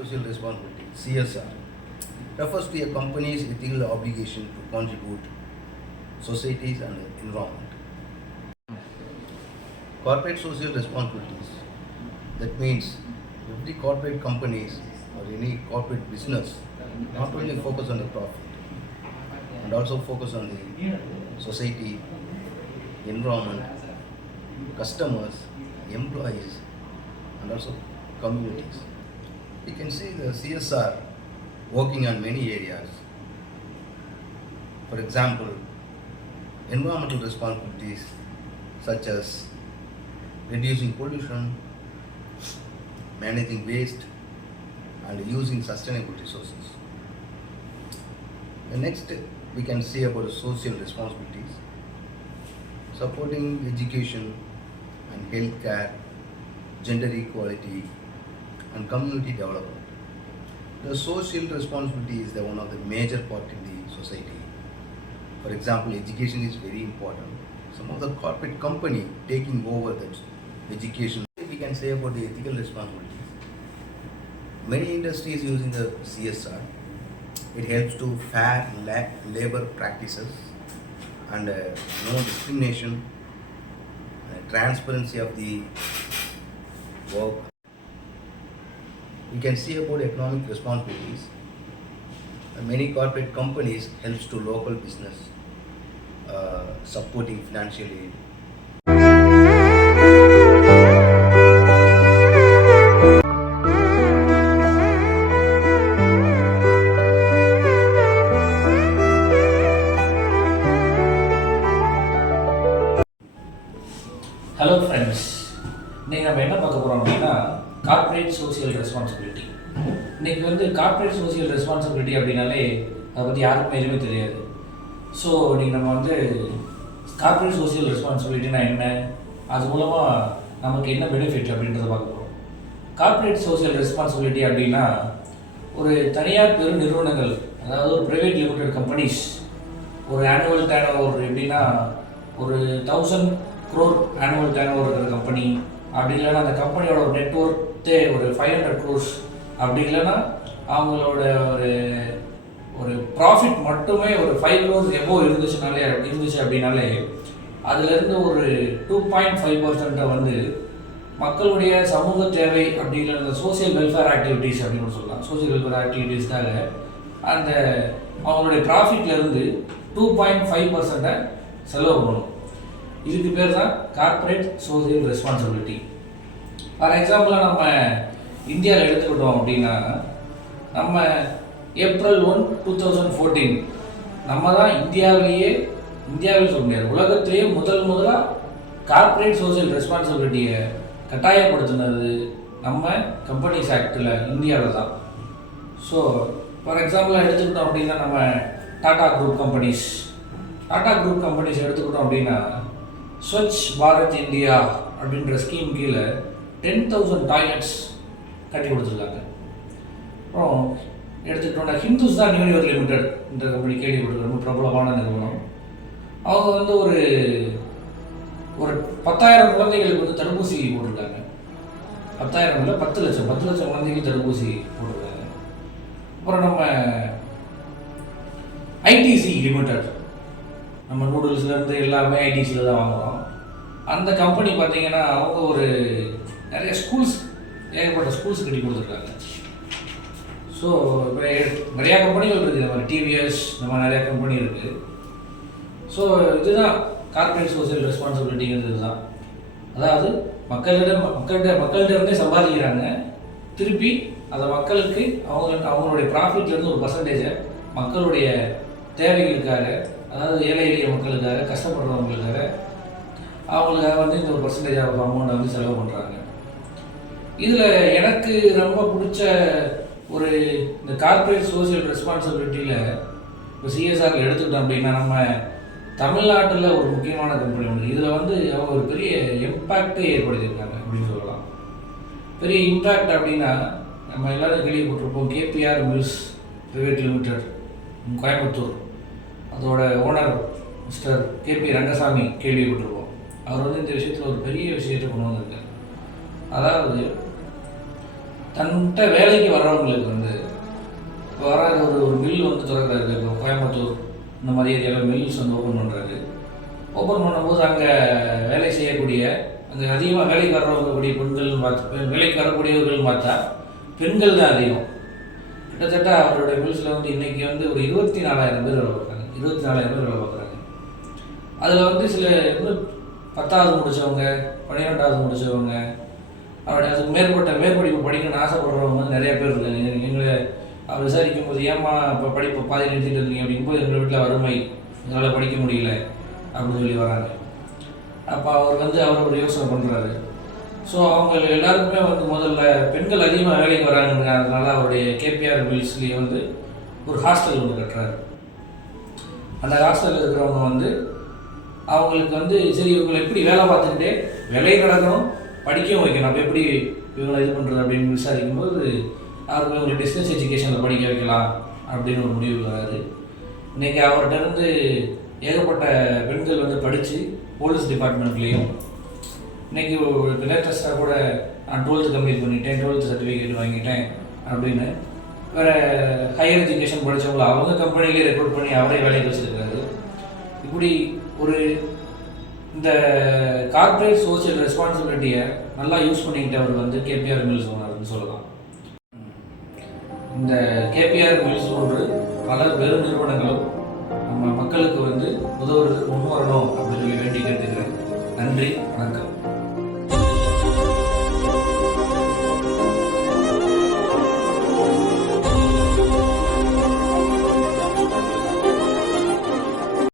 Social responsibility, CSR, refers to a company's ethical obligation to contribute societies and environment. Corporate social responsibilities, that means every corporate companies or any corporate business not only focus on the profit and also focus on the society, environment, customers, employees, and also communities. You can see the CSR working on many areas. For example, environmental responsibilities such as reducing pollution, managing waste, and using sustainable resources. The next we can see about social responsibilities, supporting education and healthcare, gender equality, and community development. The social responsibility is one of the major part in the society. For example, education is very important. Some of the corporate company taking over that education. We can say about the ethical responsibilities. Many industries using the CSR. It helps to fair labor practices and no discrimination, transparency of the work. We can see about economic responsibilities. Many corporate companies helps to local business, supporting financial aid. Hello friends, இன்றைக்கி நம்ம என்ன பார்க்க போகிறோம் அப்படின்னா corporate social responsibility. இன்றைக்கி corporate social responsibility அப்படின்னாலே அதை பற்றி யாருக்கும் எதுவுமே தெரியாது. ஸோ இன்றைக்கி நம்ம கார்ப்பரேட் சோசியல் ரெஸ்பான்சிபிலிட்டினா என்ன, அது மூலமாக நமக்கு என்ன பெனிஃபிட் அப்படின்றத பார்க்க போகிறோம். கார்ப்பரேட் சோசியல் ரெஸ்பான்சிபிலிட்டி அப்படின்னா ஒரு தனியார் பெரு நிறுவனங்கள், அதாவது ஒரு ப்ரைவேட் லிமிடெட் கம்பெனிஸ், ஒரு ஆனுவல் டர்ன் ஓவர் எப்படின்னா ஒரு 1000 crore ஆனுவல் டர்ன் ஓவர் இருக்கிற கம்பெனி, அப்படி இல்லைன்னா அந்த கம்பெனியோட ஒரு நெட்ஒர்த்தே ஒரு 500 crores, அப்படி இல்லைன்னா அவங்களோட ஒரு ப்ராஃபிட் மட்டுமே ஒரு 5 crores எபோ இருந்துச்சு அப்படின்னாலே அதுலேருந்து ஒரு 2.5% மக்களுடைய சமூக தேவை அப்படிங்கிற அந்த சோசியல் வெல்ஃபேர் ஆக்டிவிட்டீஸ் அப்படின்னு சொல்லலாம். சோசியல் வெல்ஃபேர் ஆக்டிவிட்டீஸ்க்காக அந்த அவங்களுடைய ப்ராஃபிட்லேருந்து 2.5% செலவு பண்ணணும். இதுக்கு பேர் தான் கார்ப்பரேட் சோசியல் ரெஸ்பான்சிபிலிட்டி. ஃபார் எக்ஸாம்பிளாக நம்ம இந்தியாவில் எடுத்துக்கிட்டோம் அப்படின்னா, நம்ம April 1, 2014 நம்ம தான் இந்தியாவில் சொல்ல முடியாது, உலகத்திலேயே முதலாக கார்ப்பரேட் சோசியல் ரெஸ்பான்சிபிலிட்டியை கட்டாயப்படுத்தினது நம்ம கம்பெனிஸ் ஆக்டில் இந்தியாவில் தான். ஸோ ஃபார் எக்ஸாம்பிளாக எடுத்துக்கிட்டோம் அப்படின்னா, நம்ம டாடா குரூப் கம்பெனிஸ் எடுத்துக்கிட்டோம் அப்படின்னா ஸ்வச் பாரத் இந்தியா அப்படின்ற ஸ்கீம் கீழே 10,000 டாய்லெட்ஸ் கட்டி கொடுத்துருக்காங்க. அப்புறம் எடுத்துக்கிட்டோம்னா ஹிந்துஸ்தான் யூனிவர் லிமிடெட் என்ற கம்பெனி கேள்விப்பட்டிருக்க, ரொம்ப பிரபலமான நிறுவனம். அவங்க ஒரு 10,000 குழந்தைகளுக்கு தடுப்பூசி போட்டிருக்காங்க. 10,000 இல்லை, 10 லட்சம் குழந்தைகள் தடுப்பூசி போட்டிருக்காங்க. அப்புறம் நம்ம ஐடிசி லிமிடெட், நம்ம நூடுல்ஸ்லேருந்து எல்லாமே ஐடிசியில் தான் வாங்குகிறோம். அந்த கம்பெனி பார்த்திங்கன்னா அவங்க நிறைய ஏகப்பட்ட ஸ்கூல்ஸ் கட்டி கொடுத்துருக்காங்க. ஸோ இப்போ நிறையா கம்பெனிகள் இருக்குது, இந்த மாதிரி டிவிஎஸ், இந்த மாதிரி நிறையா கம்பெனி இருக்குது. ஸோ இதுதான் கார்ப்பரேட் சோசியல் ரெஸ்பான்சிபிலிட்டிங்கிறது. இதுதான், அதாவது மக்கள்கிட்ட இருந்தே சம்பாதிக்கிறாங்க, திருப்பி அதை மக்களுக்கு அவங்களுடைய ப்ராஃபிட்லேருந்து ஒரு பர்சன்டேஜை மக்களுடைய தேவைகளுக்காக, அதாவது ஏழை எளிய மக்களுக்காக, கஷ்டப்படுறவங்களுக்காக, அவங்களுக்காக இந்த ஒரு பர்சன்டேஜ் ஆஃப் அமௌண்ட்டை செலவு பண்ணுறாங்க. இதில் எனக்கு ரொம்ப பிடிச்ச இந்த கார்ப்பரேட் சோசியல் ரெஸ்பான்சிபிலிட்டியில் இப்போ சிஎஸ்ஆரில் எடுத்துக்கிட்டோம் அப்படின்னா, நம்ம தமிழ்நாட்டில் ஒரு முக்கியமான கம்பெனி உண்டு. இதில் அவங்க ஒரு பெரிய இம்பேக்டே ஏற்படுத்தியிருக்காங்க அப்படின்னு சொல்லலாம். பெரிய இம்பேக்ட் அப்படின்னா நம்ம எல்லோரும் கேள்விப்பட்டிருப்போம், KPR mills private limited Coimbatore, அதோட ஓனர் மிஸ்டர் கேபி ரங்கசாமி கேள்விப்பட்டிருப்போம். அவர் இந்த விஷயத்தில் ஒரு பெரிய விஷயத்தை கொண்டு வந்திருக்கார். அதாவது தன்கிட்ட வேலைக்கு வர்றவங்களுக்கு வந்து வர ஒரு மில் வந்து திறக்கிறாரு. இப்போ கோயம்புத்தூர் இந்த மாதிரி ஏரியாவில் மில்ஸ் வந்து ஓப்பன் பண்ணுறாரு. ஓப்பன் பண்ணும்போது அங்கே வேலை செய்யக்கூடிய அங்கே அதிகமாக வேலைக்கு வர்றவங்க பெண்கள்னு பார்த்து வேலைக்கு வரக்கூடியவர்கள் பார்த்தா பெண்கள் தான் அதிகம். கிட்டத்தட்ட அவருடைய மில்ஸில் வந்து இன்றைக்கி வந்து ஒரு 24,000 பேர் வேலை பார்க்குறாங்க. 24,000 பேர் வேலை பார்க்குறாங்க. அதில் வந்து சில இன்னும் 10வது முடித்தவங்க, 12வது முடித்தவங்க, அதுக்கு மேற்படிப்பு படிக்கணும்னு ஆசைப்படுறவங்க வந்து நிறையா பேர் இருக்காங்க. எங்களை அவர் விசாரிக்கும் போது ஏம்மா இப்போ படிப்பு பாதி நிறுத்திட்டு இருந்தீங்க அப்படிங்கும்போது எங்கள் வீட்டில் வறுமை, எங்களால் படிக்க முடியல அப்படின்னு சொல்லி வராங்க. அப்போ அவர் வந்து அவர் ஒரு யோசனை பண்ணுறாரு. ஸோ அவங்க எல்லாருக்குமே வந்து முதல்ல பெண்கள் அதிகமாக வேலைக்கு வராங்கிறதுனால அவருடைய கேபிஆர் மில்ஸ்லேயே வந்து ஒரு ஹாஸ்டல் ஒன்று கட்டுறாரு. அந்த ஹாஸ்டலில் இருக்கிறவங்க வந்து அவங்களுக்கு வந்து சரி இவங்களை எப்படி வேலை பார்த்துக்கிட்டே வேலையும் நடக்கணும், படிக்கவும் வைக்கணும், அப்போ எப்படி இவங்களை இது பண்ணுறது அப்படின்னு விசாரிக்கும்போது அவருக்கு இவங்களை டிஸ்டன்ஸ் எஜுகேஷனில் படிக்க வைக்கலாம் அப்படின்னு ஒரு முடிவு வராது. இன்றைக்கி அவர்கிட்ட இருந்து ஏகப்பட்ட பெண்கள் வந்து படித்து போலீஸ் டிபார்ட்மெண்ட்லேயும் இன்றைக்கி லேட்டஸ்ட்டாக கூட நான் 12th கம்ப்ளீட் பண்ணிட்டேன், 12th சர்டிஃபிகேட் வாங்கிட்டேன் அப்படின்னு வேறு ஹையர் எஜுகேஷன் படித்தவங்கள அவங்க கம்பெனிலே ரெக்ரூட் பண்ணி அவரே வேலைக்கு வச்சுருக்காரு. இப்படி ஒரு இந்த கார்ப்பரேட் சோஷியல் ரெஸ்பான்சிபிலிட்டியை நல்லா யூஸ் பண்ணிக்கிட்டு அவர் வந்து கேபிஆர் மில்ஸ் ஓனர்னு சொல்லலாம். இந்த கேபிஆர் மில்ஸ் போன்று பல பெரும் நிறுவனங்களும் நம்ம மக்களுக்கு வந்து உதவுறதுக்கு முன் வரணும் அப்படின்னு சொல்லி வேண்டி கேட்டுக்கிறேன். நன்றி, வணக்கம்.